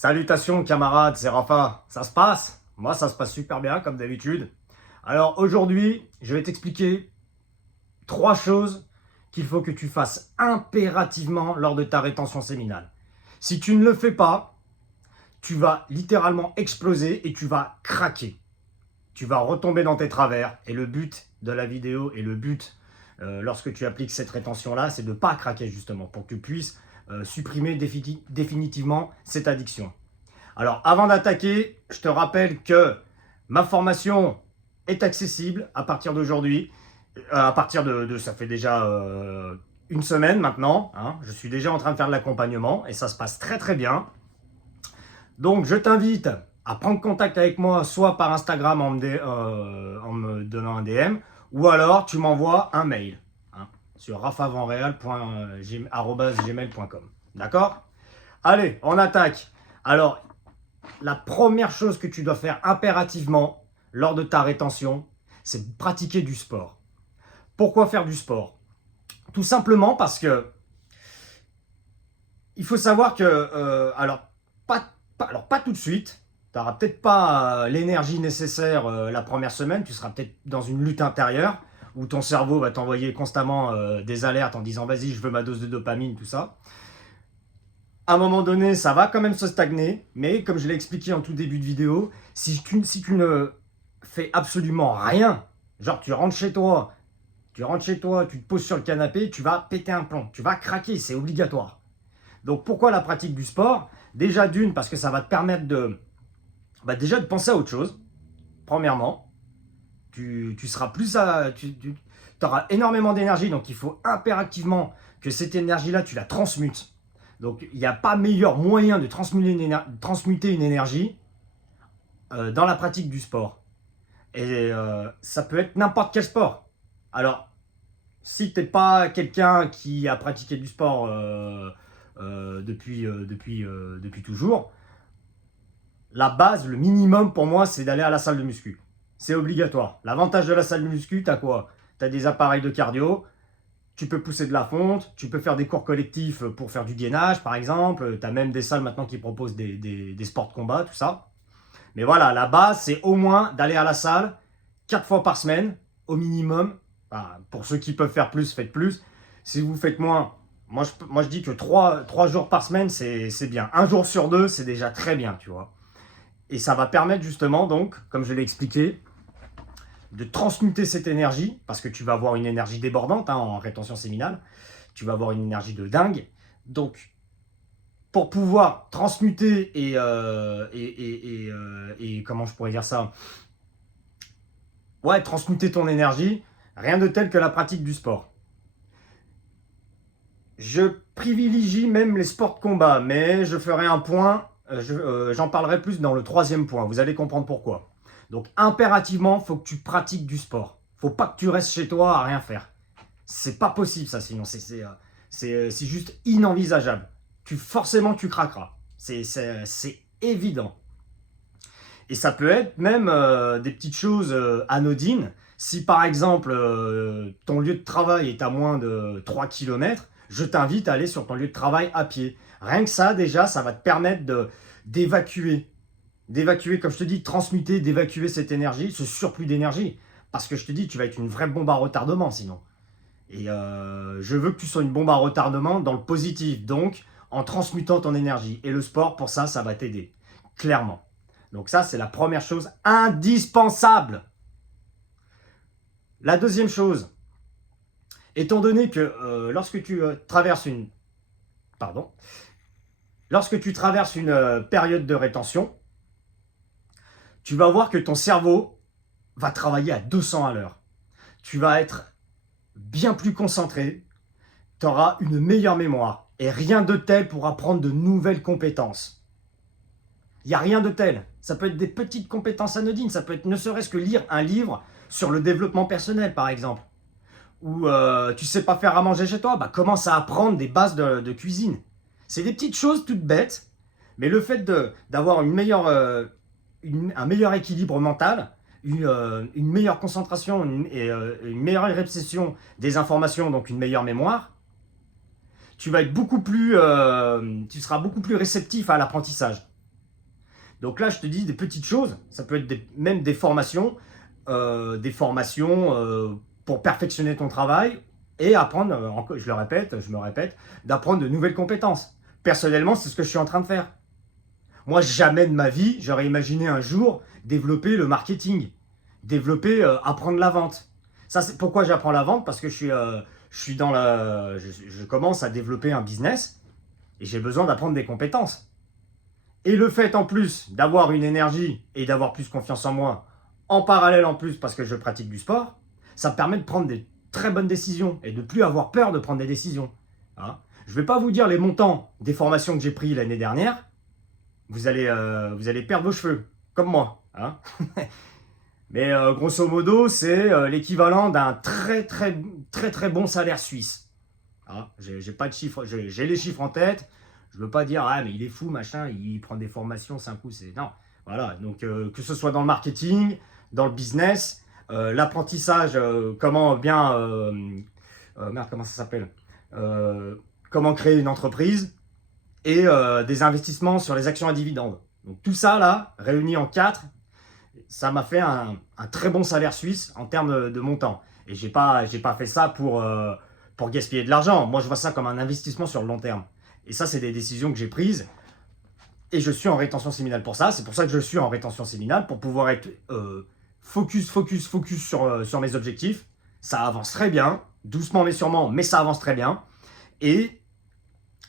Salutations camarades, c'est Rafa. Ça se passe? Moi ça se passe super bien comme d'habitude. Alors aujourd'hui, je vais t'expliquer 3 choses qu'il faut que tu fasses impérativement lors de ta rétention séminale. Si tu ne le fais pas, tu vas littéralement exploser et tu vas craquer. Tu vas retomber dans tes travers et le but de la vidéo et le but lorsque tu appliques cette rétention-là, c'est de ne pas craquer justement pour que tu puisses supprimer définitivement cette addiction. Alors, avant d'attaquer, je te rappelle que ma formation est accessible à partir d'aujourd'hui. À partir de ça fait déjà une semaine maintenant. Hein, je suis déjà en train de faire de l'accompagnement et ça se passe très très bien. Donc, je t'invite à prendre contact avec moi, soit par Instagram en me donnant un DM, ou alors tu m'envoies un mail sur rafavanreal@gmail.com. D'accord? Allez, on attaque. Alors, la première chose que tu dois faire impérativement lors de ta rétention, c'est pratiquer du sport. Pourquoi faire du sport? Tout simplement parce que il faut savoir que, pas tout de suite, tu n'auras peut-être pas l'énergie nécessaire la première semaine, tu seras peut-être dans une lutte intérieure où ton cerveau va t'envoyer constamment des alertes en disant vas-y, je veux ma dose de dopamine, tout ça. À un moment donné, ça va quand même se stagner, mais comme je l'ai expliqué en tout début de vidéo, si tu ne fais absolument rien, genre tu rentres chez toi, tu te poses sur le canapé, tu vas péter un plomb, tu vas craquer, c'est obligatoire. Donc pourquoi la pratique du sport? Déjà d'une, parce que ça va te permettre déjà de penser à autre chose, premièrement. Tu seras tu auras énormément d'énergie, donc il faut impérativement que cette énergie-là, tu la transmutes. Donc il n'y a pas meilleur moyen de transmuter une énergie dans la pratique du sport. Et ça peut être n'importe quel sport. Alors, si tu n'es pas quelqu'un qui a pratiqué du sport depuis toujours, la base, le minimum pour moi, c'est d'aller à la salle de muscu. C'est obligatoire. L'avantage de la salle de muscu, tu as quoi? Tu as des appareils de cardio, tu peux pousser de la fonte, tu peux faire des cours collectifs pour faire du gainage par exemple, tu as même des salles maintenant qui proposent des sports de combat, tout ça. Mais voilà, la base, c'est au moins d'aller à la salle 4 fois par semaine, au minimum. Enfin, pour ceux qui peuvent faire plus, faites plus. Si vous faites moins, moi je dis que 3 jours par semaine, c'est bien. Un jour sur 2, c'est déjà très bien, tu vois. Et ça va permettre justement, donc, comme je l'ai expliqué, de transmuter cette énergie, parce que tu vas avoir une énergie débordante en rétention séminale, tu vas avoir une énergie de dingue. Donc, pour pouvoir transmuter et comment je pourrais dire ça? Ouais, transmuter ton énergie, rien de tel que la pratique du sport. Je privilégie même les sports de combat, mais je ferai un point, j'en parlerai plus dans le 3e point, vous allez comprendre pourquoi. Donc impérativement, il faut que tu pratiques du sport. Faut pas que tu restes chez toi à rien faire. C'est pas possible ça, sinon c'est juste inenvisageable. Forcément tu craqueras. C'est évident. Et ça peut être même des petites choses anodines. Si par exemple ton lieu de travail est à moins de 3 km, je t'invite à aller sur ton lieu de travail à pied. Rien que ça, déjà, ça va te permettre d'évacuer, comme je te dis, de transmuter, d'évacuer cette énergie, ce surplus d'énergie. Parce que je te dis, tu vas être une vraie bombe à retardement sinon. Et je veux que tu sois une bombe à retardement dans le positif, donc en transmutant ton énergie. Et le sport, pour ça, ça va t'aider, clairement. Donc ça, c'est la première chose indispensable. La deuxième chose, étant donné que lorsque tu traverses une période de rétention, tu vas voir que ton cerveau va travailler à 200 à l'heure. Tu vas être bien plus concentré, tu auras une meilleure mémoire et rien de tel pour apprendre de nouvelles compétences. Il n'y a rien de tel. Ça peut être des petites compétences anodines, ça peut être ne serait-ce que lire un livre sur le développement personnel par exemple. Ou tu sais pas faire à manger chez toi, bah commence à apprendre des bases de cuisine. C'est des petites choses toutes bêtes, mais le fait d'avoir un meilleur équilibre mental, une meilleure concentration et une meilleure réception des informations, donc une meilleure mémoire, tu seras beaucoup plus réceptif à l'apprentissage. Donc là, je te dis des petites choses, ça peut être même des formations, pour perfectionner ton travail et apprendre, je me répète, d'apprendre de nouvelles compétences. Personnellement, c'est ce que je suis en train de faire. Moi, jamais de ma vie, j'aurais imaginé un jour développer le marketing, apprendre la vente. Ça, c'est pourquoi j'apprends la vente, parce que je commence à développer un business et j'ai besoin d'apprendre des compétences. Et le fait en plus d'avoir une énergie et d'avoir plus confiance en moi, en parallèle en plus parce que je pratique du sport, ça me permet de prendre des très bonnes décisions et de ne plus avoir peur de prendre des décisions. Hein. Je ne vais pas vous dire les montants des formations que j'ai pris l'année dernière. Vous allez perdre vos cheveux, comme moi. Hein. Mais grosso modo, c'est l'équivalent d'un très très très très bon salaire suisse. Hein. J'ai pas de chiffres, j'ai les chiffres en tête. Je veux pas dire ah mais il est fou machin, il prend des formations, c'est un coup, c'est non. Voilà, donc que ce soit dans le marketing, dans le business, l'apprentissage, comment ça s'appelle, comment créer une entreprise et des investissements sur les actions à dividendes. Donc tout ça là, réuni en 4, ça m'a fait un très bon salaire suisse en termes de montant. Et j'ai pas fait ça pour gaspiller de l'argent. Moi, je vois ça comme un investissement sur le long terme. Et ça, c'est des décisions que j'ai prises. Et je suis en rétention séminale pour ça. C'est pour ça que je suis en rétention séminale, pour pouvoir être focus sur mes objectifs. Ça avance très bien, doucement mais sûrement, mais ça avance très bien. Et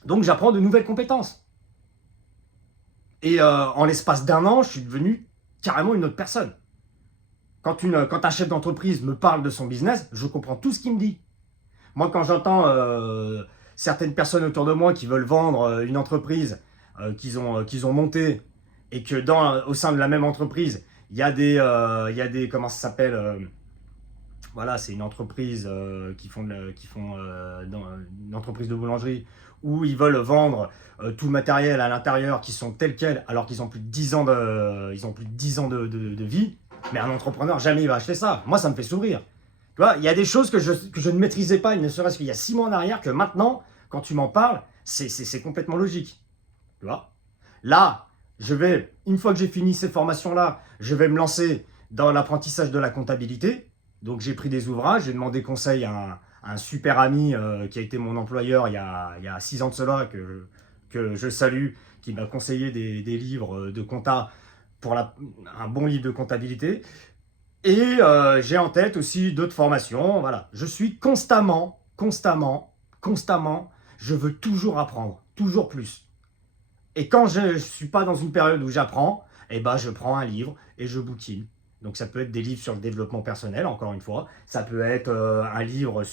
donc, j'apprends de nouvelles compétences. Et en l'espace d'un an, je suis devenu carrément une autre personne. Quand un chef d'entreprise me parle de son business, je comprends tout ce qu'il me dit. Moi, quand j'entends certaines personnes autour de moi qui veulent vendre une entreprise qu'ils ont montée et que au sein de la même entreprise, il y a des comment ça s'appelle voilà, c'est une entreprise une entreprise de boulangerie où ils veulent vendre tout le matériel à l'intérieur qui sont tels quels alors qu'ils ont plus de 10 ans de vie. Mais un entrepreneur, jamais il va acheter ça. Moi, ça me fait sourire. Tu vois, il y a des choses que je ne maîtrisais pas, ne serait-ce qu'il y a 6 mois en arrière, que maintenant, quand tu m'en parles, c'est complètement logique. Tu vois, là, une fois que j'ai fini ces formations-là, je vais me lancer dans l'apprentissage de la comptabilité. Donc j'ai pris des ouvrages, j'ai demandé conseil à un super ami qui a été mon employeur il y a 6 ans de cela, que je salue, qui m'a conseillé des livres de compta pour un bon livre de comptabilité. Et j'ai en tête aussi d'autres formations. Voilà. Je suis constamment, je veux toujours apprendre, toujours plus. Et quand je ne suis pas dans une période où j'apprends, eh ben, je prends un livre et je bouquine. Donc ça peut être des livres sur le développement personnel, encore une fois. Ça peut être un livre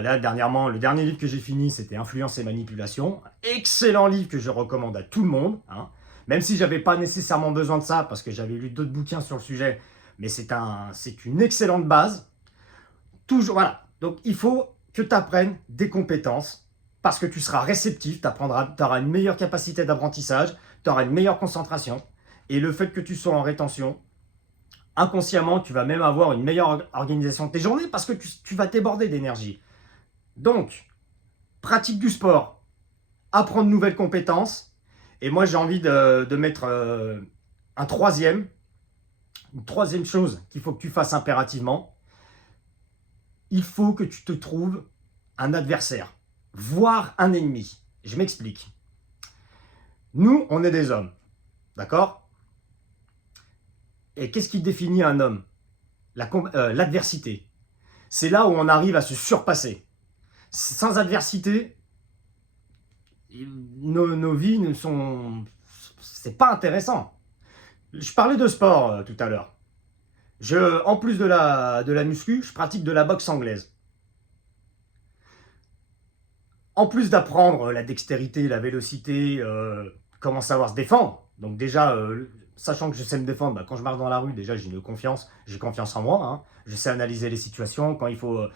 là, dernièrement, le dernier livre que j'ai fini, c'était Influence et manipulation. Excellent livre que je recommande à tout le monde. Hein. Même si j'avais pas nécessairement besoin de ça, parce que j'avais lu d'autres bouquins sur le sujet. Mais c'est une excellente base. Toujours, voilà. Donc il faut que tu apprennes des compétences parce que tu seras réceptif, tu auras une meilleure capacité d'apprentissage, tu auras une meilleure concentration. Et le fait que tu sois en rétention, inconsciemment, tu vas même avoir une meilleure organisation de tes journées parce que tu vas déborder d'énergie. Donc, pratique du sport, apprendre de nouvelles compétences. Et moi, j'ai envie de mettre une troisième chose qu'il faut que tu fasses impérativement. Il faut que tu te trouves un adversaire, voire un ennemi. Je m'explique. Nous, on est des hommes, d'accord ? Et qu'est-ce qui définit un homme ? L'adversité. C'est là où on arrive à se surpasser. Sans adversité, nos vies ne sont... C'est pas intéressant. Je parlais de sport tout à l'heure. En plus de la muscu, je pratique de la boxe anglaise. En plus d'apprendre la dextérité, la vélocité, comment savoir se défendre, donc déjà, sachant que je sais me défendre, bah, quand je marche dans la rue, déjà j'ai confiance en moi, hein. Je sais analyser les situations, quand il faut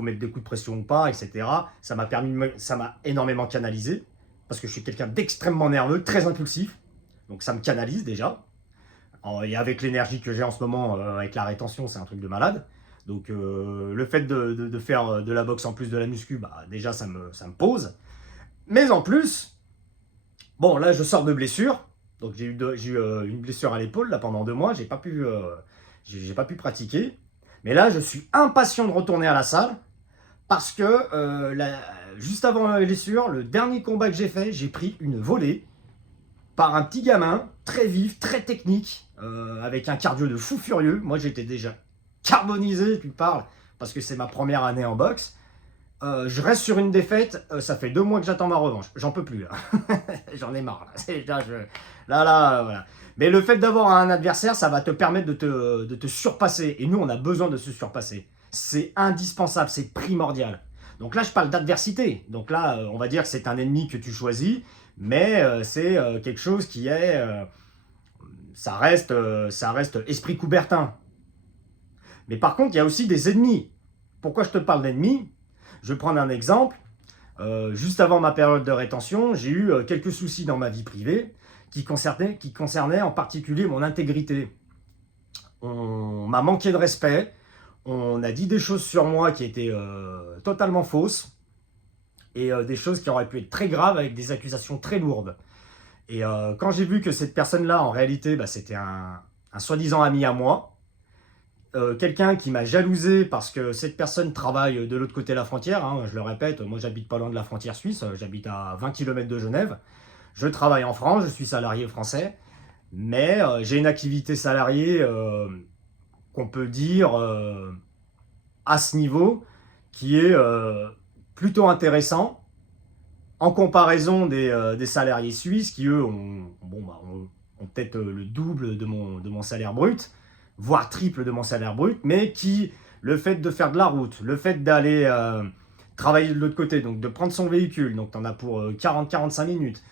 mettre des coups de pression ou pas, etc. Ça m'a énormément canalisé, parce que je suis quelqu'un d'extrêmement nerveux, très impulsif, donc ça me canalise déjà. Et avec l'énergie que j'ai en ce moment, avec la rétention, c'est un truc de malade. Donc le fait de faire de la boxe en plus de la muscu, bah, déjà ça me pose. Mais en plus, Bon, là, je sors de blessure. Donc, j'ai eu une blessure à l'épaule là pendant 2 mois. J'ai pas pu pratiquer. Mais là, je suis impatient de retourner à la salle parce que juste avant la blessure, le dernier combat que j'ai fait, j'ai pris une volée par un petit gamin très vif, très technique, avec un cardio de fou furieux. Moi, j'étais déjà carbonisé, tu parles, parce que c'est ma première année en boxe. Je reste sur une défaite, ça fait 2 mois que j'attends ma revanche. J'en peux plus là. J'en ai marre là. Voilà. Mais le fait d'avoir un adversaire, ça va te permettre de te surpasser. Et nous, on a besoin de se surpasser. C'est indispensable, c'est primordial. Donc là, je parle d'adversité. Donc là, on va dire que c'est un ennemi que tu choisis, mais c'est quelque chose qui est... ça reste esprit Coubertin. Mais par contre, il y a aussi des ennemis. Pourquoi je te parle d'ennemis? Je vais prendre un exemple. Juste avant ma période de rétention, j'ai eu quelques soucis dans ma vie privée qui concernaient en particulier mon intégrité. On m'a manqué de respect, on a dit des choses sur moi qui étaient totalement fausses et des choses qui auraient pu être très graves avec des accusations très lourdes. Et quand j'ai vu que cette personne-là, en réalité, c'était un soi-disant ami à moi, quelqu'un qui m'a jalousé parce que cette personne travaille de l'autre côté de la frontière, hein, je le répète, moi j'habite pas loin de la frontière suisse, j'habite à 20 km de Genève, je travaille en France, je suis salarié français, mais j'ai une activité salariée qu'on peut dire à ce niveau qui est plutôt intéressant en comparaison des salariés suisses qui eux ont peut-être le double de mon salaire brut, voire triple de mon salaire brut, mais qui, le fait de faire de la route, le fait d'aller travailler de l'autre côté, donc de prendre son véhicule, donc tu en as pour 40-45 minutes,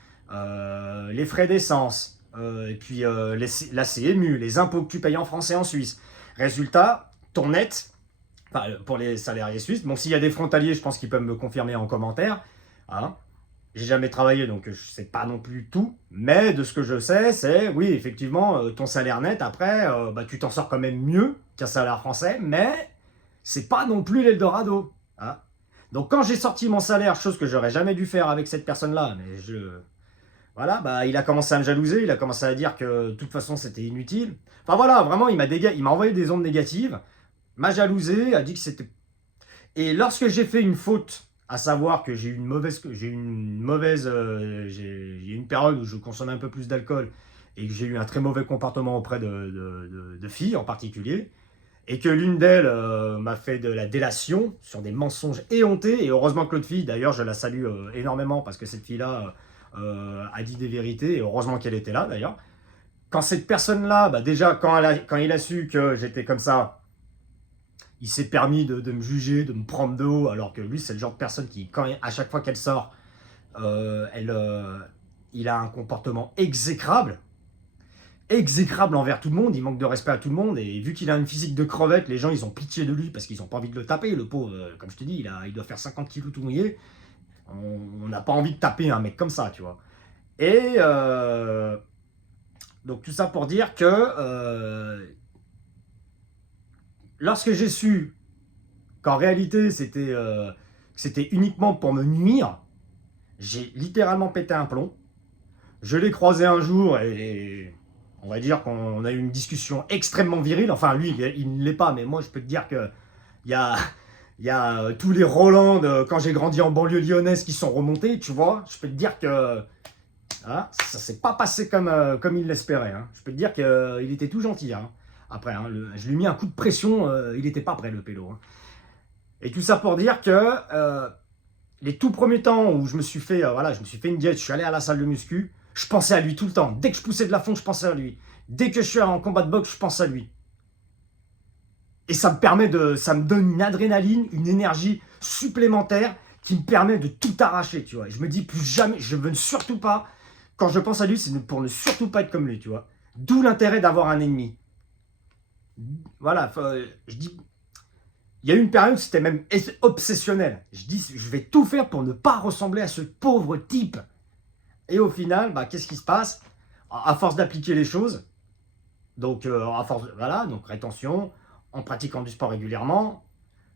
les frais d'essence, et puis la CMU, les impôts que tu payes en France et en Suisse. Résultat, ton net, enfin, pour les salariés suisses, bon, s'il y a des frontaliers, je pense qu'ils peuvent me confirmer en commentaire, hein. J'ai jamais travaillé, donc je sais pas non plus tout. Mais de ce que je sais, c'est, oui, effectivement, ton salaire net, après, tu t'en sors quand même mieux qu'un salaire français, mais c'est pas non plus l'Eldorado. Hein. Donc quand j'ai sorti mon salaire, chose que j'aurais jamais dû faire avec cette personne-là, mais voilà, il a commencé à me jalouser, il a commencé à dire que de toute façon c'était inutile. Enfin voilà, vraiment, il m'a envoyé des ondes négatives, m'a jalousé, a dit que c'était... Et lorsque j'ai fait une faute, à savoir que j'ai eu une période où je consommais un peu plus d'alcool et que j'ai eu un très mauvais comportement auprès de filles en particulier, et que l'une d'elles m'a fait de la délation sur des mensonges éhontés, et heureusement que l'autre fille, d'ailleurs je la salue énormément parce que cette fille-là a dit des vérités, et heureusement qu'elle était là d'ailleurs. Quand cette personne-là, déjà quand il a su que j'étais comme ça, il s'est permis de me juger, de me prendre de haut, alors que lui, c'est le genre de personne qui, à chaque fois qu'elle sort, il a un comportement exécrable envers tout le monde, il manque de respect à tout le monde, et vu qu'il a une physique de crevette, les gens, ils ont pitié de lui parce qu'ils n'ont pas envie de le taper, le pauvre, comme je te dis, il doit faire 50 kilos tout mouillé, on n'a pas envie de taper un mec comme ça, tu vois. Et donc tout ça pour dire que lorsque j'ai su qu'en réalité c'était uniquement pour me nuire, j'ai littéralement pété un plomb. Je l'ai croisé un jour et on va dire qu'on a eu une discussion extrêmement virile. Enfin, lui, il ne l'est pas, mais moi, je peux te dire que il y a tous les Roland quand j'ai grandi en banlieue lyonnaise qui sont remontés, tu vois. Je peux te dire que hein, ça s'est pas passé comme il l'espérait. Hein. Je peux te dire qu'il était tout gentil. Hein. Après, hein, je lui ai mis un coup de pression, il n'était pas prêt, le pélo. Hein. Et tout ça pour dire que les tout premiers temps où je me suis fait une diète, je suis allé à la salle de muscu, je pensais à lui tout le temps. Dès que je poussais de la fonte, je pensais à lui. Dès que je suis en combat de boxe, je pense à lui. Et ça me donne une adrénaline, une énergie supplémentaire qui me permet de tout arracher, tu vois. Et je me dis plus jamais, je veux surtout pas, quand je pense à lui, c'est pour ne surtout pas être comme lui, tu vois. D'où l'intérêt d'avoir un ennemi. Voilà, je dis, il y a eu une période où c'était même obsessionnel. Je dis, je vais tout faire pour ne pas ressembler à ce pauvre type. Et au final, qu'est-ce qui se passe? À force d'appliquer les choses, donc donc rétention, en pratiquant du sport régulièrement.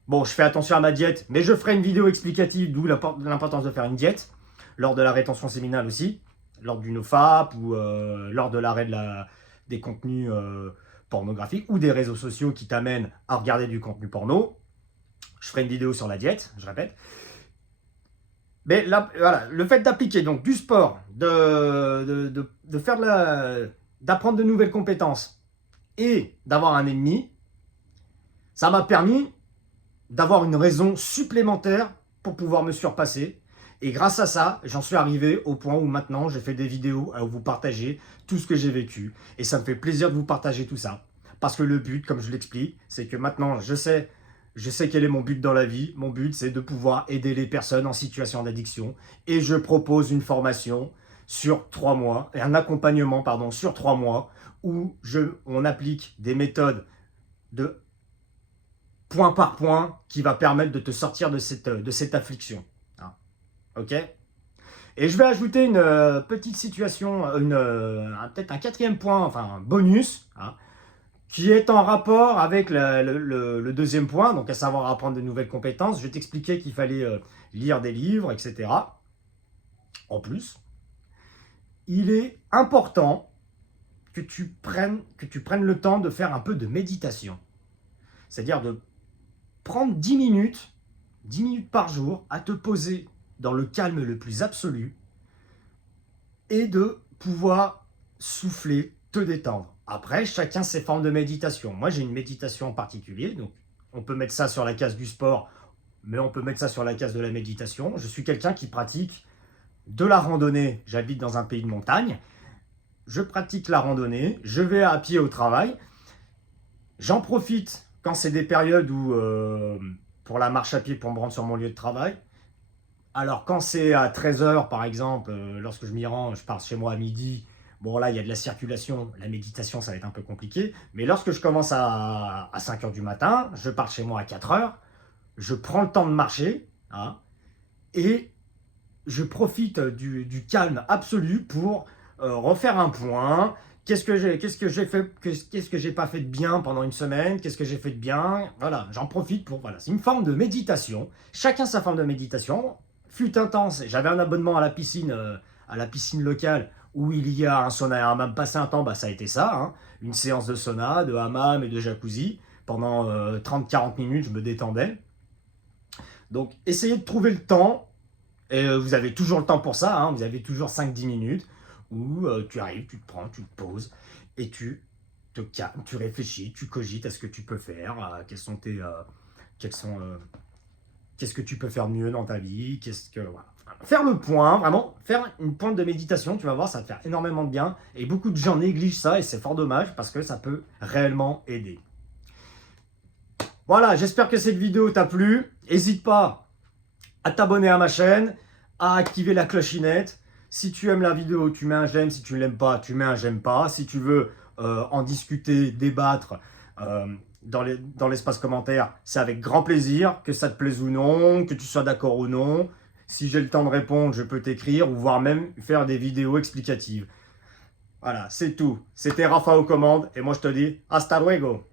Bon, je fais attention à ma diète, mais je ferai une vidéo explicative, d'où l'importance de faire une diète, lors de la rétention séminale aussi. lors du nofap ou lors de l'arrêt des contenus pornographiques ou des réseaux sociaux qui t'amènent à regarder du contenu porno. Je ferai une vidéo sur la diète, je répète. Mais là, voilà, le fait d'appliquer donc du sport, de faire d'apprendre de nouvelles compétences et d'avoir un ennemi, ça m'a permis d'avoir une raison supplémentaire pour pouvoir me surpasser. Et grâce à ça, j'en suis arrivé au point où maintenant, j'ai fait des vidéos à vous partager tout ce que j'ai vécu. Et ça me fait plaisir de vous partager tout ça. Parce que le but, comme je l'explique, c'est que maintenant, je sais quel est mon but dans la vie. Mon but, c'est de pouvoir aider les personnes en situation d'addiction. Et je propose une formation sur 3 mois, et un accompagnement, pardon, sur 3 mois, où on applique des méthodes de point par point qui va permettre de te sortir de cette affliction. Hein. Ok ? Et je vais ajouter une petite situation, peut-être un 4e point, enfin un bonus, hein, qui est en rapport avec le 2e point, donc à savoir apprendre de nouvelles compétences. Je vais t'expliquer qu'il fallait lire des livres, etc. En plus, il est important que tu prennes le temps de faire un peu de méditation. C'est-à-dire de prendre 10 minutes par jour à te poser dans le calme le plus absolu et de pouvoir souffler, te détendre. Après, chacun ses formes de méditation. Moi, j'ai une méditation en particulier, donc on peut mettre ça sur la case du sport, mais on peut mettre ça sur la case de la méditation. Je suis quelqu'un qui pratique de la randonnée. J'habite dans un pays de montagne. Je pratique la randonnée, je vais à pied au travail. J'en profite quand c'est des périodes où, pour la marche à pied, pour me rendre sur mon lieu de travail. Alors, quand c'est à 13h, par exemple, lorsque je m'y rends, je pars chez moi à midi. Bon, là, il y a de la circulation. La méditation, ça va être un peu compliqué. Mais lorsque je commence à 5h du matin, je pars chez moi à 4h. Je prends le temps de marcher. Hein, et je profite du calme absolu pour refaire un point. Qu'est-ce que j'ai pas fait de bien pendant une semaine? Qu'est-ce que j'ai fait de bien? Voilà, j'en profite pour... Voilà, c'est une forme de méditation. Chacun sa forme de méditation. Fut intense. J'avais un abonnement à la piscine locale où il y a un sauna et un hammam. Passer un temps, bah, ça a été ça. Hein. Une séance de sauna, de hammam et de jacuzzi. Pendant 30-40 minutes, je me détendais. Donc, essayez de trouver le temps. Et vous avez toujours le temps pour ça. Hein. Vous avez toujours 5-10 minutes où tu arrives, tu te prends, tu te poses et tu te calmes, tu réfléchis, tu cogites à ce que tu peux faire, qu'est-ce que tu peux faire mieux dans ta vie, voilà. Faire le point, vraiment, faire une pointe de méditation, tu vas voir, ça va te faire énormément de bien. Et beaucoup de gens négligent ça et c'est fort dommage parce que ça peut réellement aider. Voilà, j'espère que cette vidéo t'a plu. N'hésite pas à t'abonner à ma chaîne, à activer la clochette. Si tu aimes la vidéo, tu mets un j'aime. Si tu ne l'aimes pas, tu mets un j'aime pas. Si tu veux en discuter, débattre dans l'espace commentaire, c'est avec grand plaisir, que ça te plaise ou non, que tu sois d'accord ou non. Si j'ai le temps de répondre, je peux t'écrire ou voire même faire des vidéos explicatives. Voilà, c'est tout. C'était Rafa aux commandes et moi je te dis hasta luego.